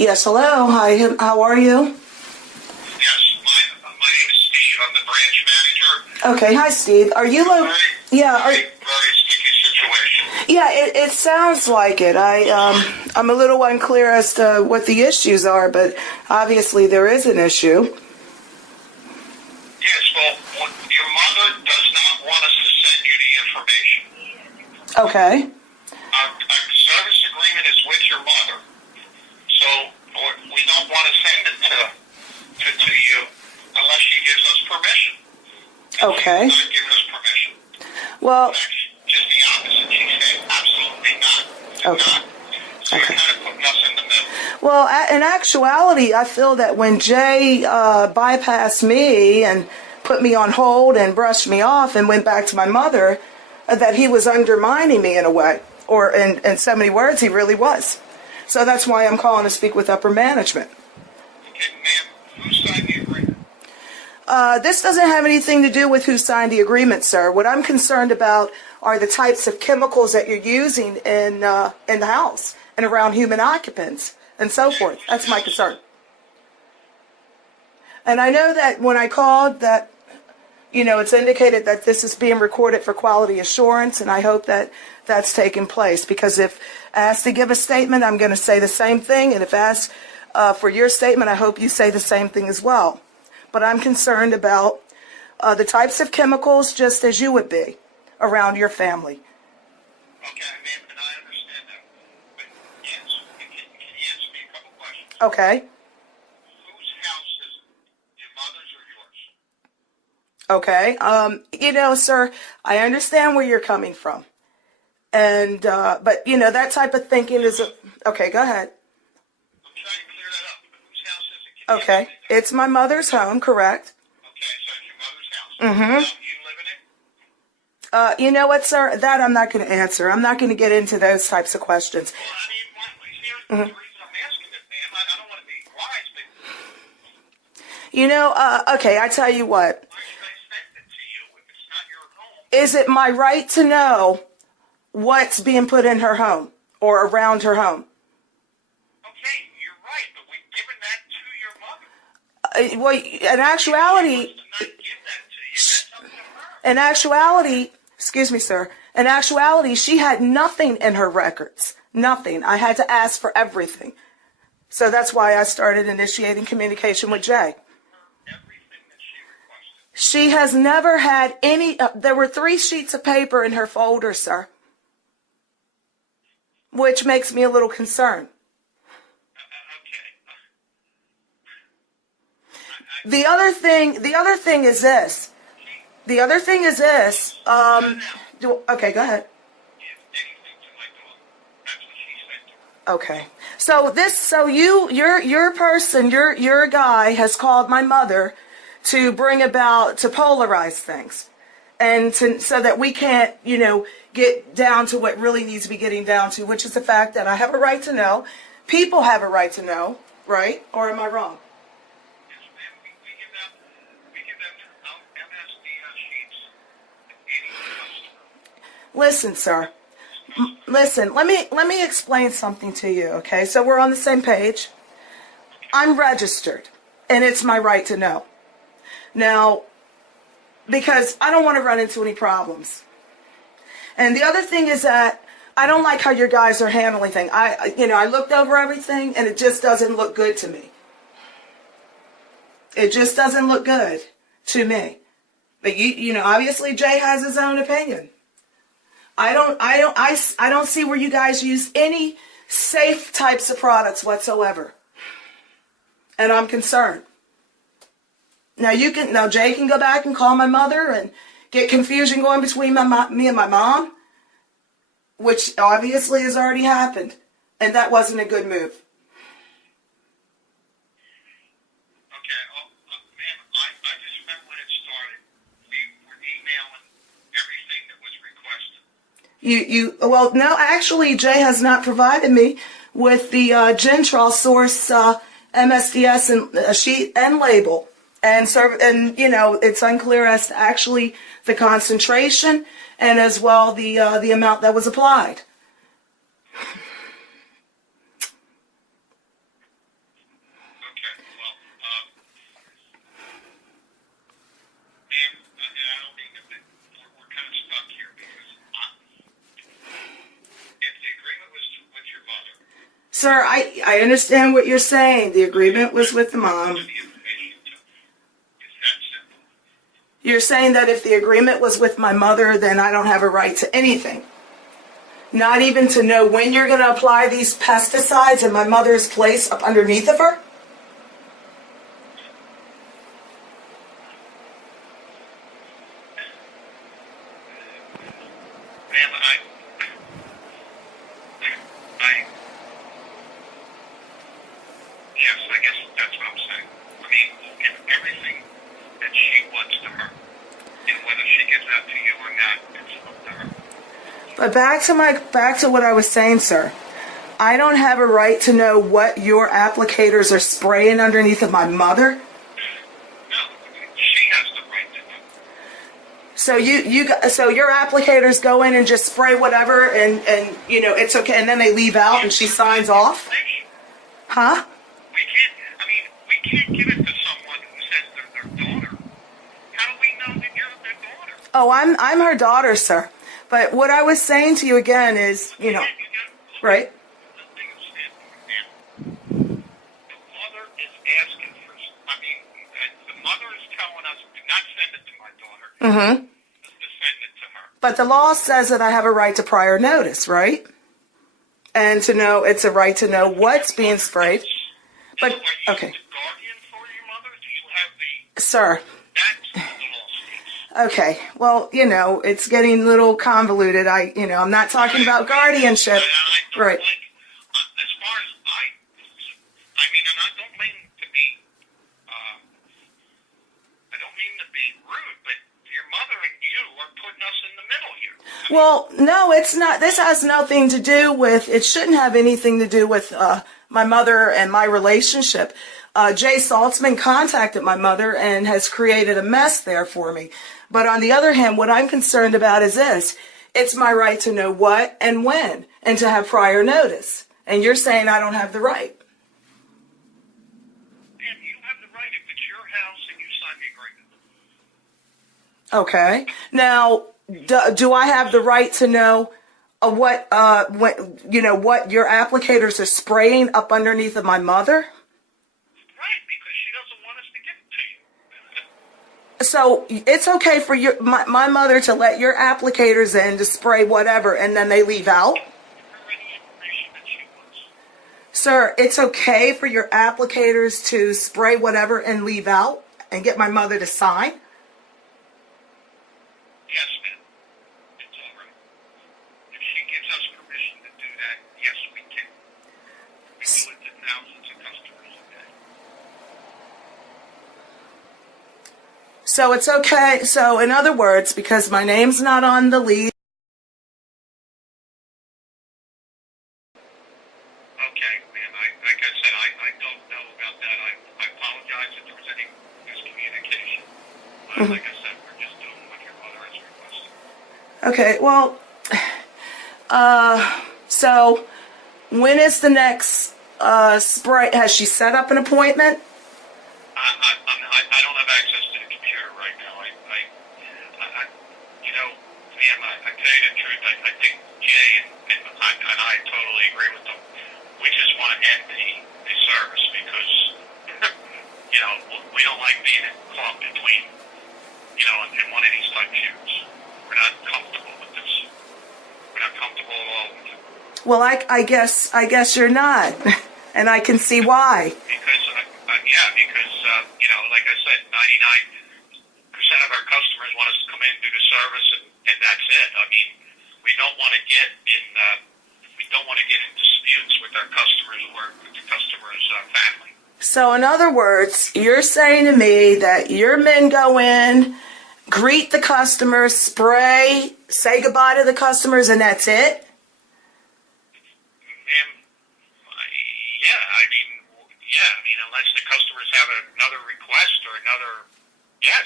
Yes, hello. Hi, how are you? Yes, my name is Steve. I'm the branch manager. Okay, hi, Steve. Are you Very sticky situation. Yeah, it sounds like it. I'm a little unclear as to what the issues are, but obviously there is an issue. Yes, well, your mother does not want us to send you the information. Okay. Our service agreement is with your mother, so we don't want to send it to you unless she gives us permission. Okay. She's not giving us permission. Well, Just the opposite. She said absolutely not. Okay. Not. So you're kind of putting us in the middle. well, in actuality, I feel that when Jay bypassed me and put me on hold and brushed me off and went back to my mother, that he was undermining me in a way, or in so many words, he really was. So that's why I'm calling to speak with upper management. Okay, ma'am, who signed the agreement? This doesn't have anything to do with who signed the agreement, sir. What I'm concerned about are the types of chemicals that you're using in the house and around human occupants and so forth. That's my concern. And I know that when I called that, it's indicated that this is being recorded for quality assurance, and I hope that that's taking place, because if asked to give a statement, I'm going to say the same thing, and if asked for your statement, I hope you say the same thing as well. But I'm concerned about the types of chemicals, just as you would be, around your family. Okay, ma'am, and I understand that. But yes, can you answer me a couple questions? Okay. Whose house is it? Your mother's or yours? Okay. Sir, I understand where you're coming from. And, but, that type of thinking is, okay, go ahead. I'm trying to clear that up. Whose house is it? Can you Okay. answer me that? It's my mother's home, correct? Okay, so it's your mother's house. Mm-hmm. You live in it? You know what, sir? That I'm not going to answer. I'm not going to get into those types of questions. Well, here's the reason I'm asking it, ma'am. I don't want to be wise, but Okay, I tell you what. why should I send it to you if it's not your home? Is it my right to know what's being put in her home or around her home? Okay, you're right, but we've given that to your mother. Well, in actuality, Not give that to you. That's up to her. excuse me, sir. In actuality, she had nothing in her records. Nothing. I had to ask for everything. So that's why I started initiating communication with Jay. Everything that she requested. She has never had any, there were 3 sheets of paper in her folder, sir, which makes me a little concerned. Okay. The other thing is this. Okay, go ahead. Give anything to my daughter. That's what she said to her. Okay. So your guy has called my mother to polarize things, and so that we can't, get down to what really needs to be getting down to, which is the fact that I have a right to know. People have a right to know, right? Or am I wrong? Yes, ma'am. We give them MSD sheets to any customer. Listen, sir. Listen, let me explain something to you, okay? So we're on the same page. I'm registered, and it's my right to know. Now, because I don't want to run into any problems. And the other thing is that I don't like how your guys are handling things. I looked over everything, and it just doesn't look good to me. It just doesn't look good to me. But obviously Jay has his own opinion. I don't see where you guys use any safe types of products whatsoever. And I'm concerned. Now Jay can go back and call my mother and get confusion going between me and my mom, which obviously has already happened. And that wasn't a good move. Okay, ma'am, I just remember when it started. We were emailing everything that was requested. Well, no, actually, Jay has not provided me with the Gentrol Source MSDS and sheet and label. And it's unclear as to actually the concentration and as well the amount that was applied. Sir, I understand what you're saying. The agreement was with the mom. The information to. It's that simple. You're saying that if the agreement was with my mother, then I don't have a right to anything. Not even to know when you're going to apply these pesticides in my mother's place up underneath of her? Ma'am, yes, I guess that's what I'm saying. I mean, we'll give everything that she wants to her. And whether she gives that to you or not, it's up to her. But back to what I was saying, sir. I don't have a right to know what your applicators are spraying underneath of my mother. No, she has the right to know. So your applicators go in and just spray whatever and it's okay, and then they leave out and she signs off? Huh? We can't give it to someone who says they're their daughter. How do we know that you're their daughter? Oh, I'm her daughter, sir. But what I was saying to you again is, right? The thing is, the mother is asking for, the mother is telling us to not send it to my daughter. Mm-hmm. To send it to her. But the law says that I have a right to prior notice, right? And to know, it's a right to know what's being sprayed. But, So are you okay. the guardian for your mother? Do you have the, Sir, that's what the law states. okay. Well, it's getting a little convoluted. I'm not talking about guardianship. Right. As far as and I don't mean to be, I don't mean to be rude, but your mother and you are putting us in the middle here. Well, no, it's not. This has nothing to do with, it shouldn't have anything to do with my mother and my relationship. Jay Saltzman contacted my mother and has created a mess there for me. But on the other hand, what I'm concerned about is this. It's my right to know what and when and to have prior notice. And you're saying I don't have the right. And you have the right if it's your house and you sign the agreement. Okay. Now, do I have the right to know what your applicators are spraying up underneath of my mother? Right, because she doesn't want us to give it to you. So it's okay for my mother to let your applicators in to spray whatever and then they leave out? Give her any information that she wants. Sir, it's okay for your applicators to spray whatever and leave out and get my mother to sign? Yes, ma'am. It's all right. If she gives us permission to do that, yes, we can. We do it to thousands of customers a day. So it's okay. So in other words, because my name's not on the lead. Okay, ma'am. Like I said, I don't know about that. I apologize if there was any miscommunication. But like I said, we're just doing what your mother has requested. Okay, well, so when is the next spray? Has she set up an appointment? I don't have access to the computer right now. Ma'am, I tell you the truth. I think Jay and I totally agree with them. We just want to end the service because, we don't like being caught between, in one of these type shoes. We're not comfortable with this. We're not comfortable at all with it. Well, I guess you're not, and I can see why. Because, like I said, 99% of our customers want us to come in, do the service, and that's it. I mean, we don't want to get in disputes with our customers or with the customer's family. So in other words, you're saying to me that your men go in, greet the customers, spray, say goodbye to the customers, and that's it? Unless the customers have another request or another, yes.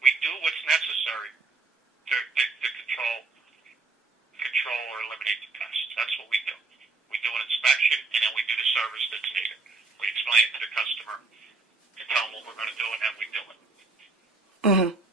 We do what's necessary to control or eliminate the pests. That's what we do. We do an inspection and then we do the service that's needed. We explain to the customer and tell them what we're going to do and then we do it. Mm-hmm.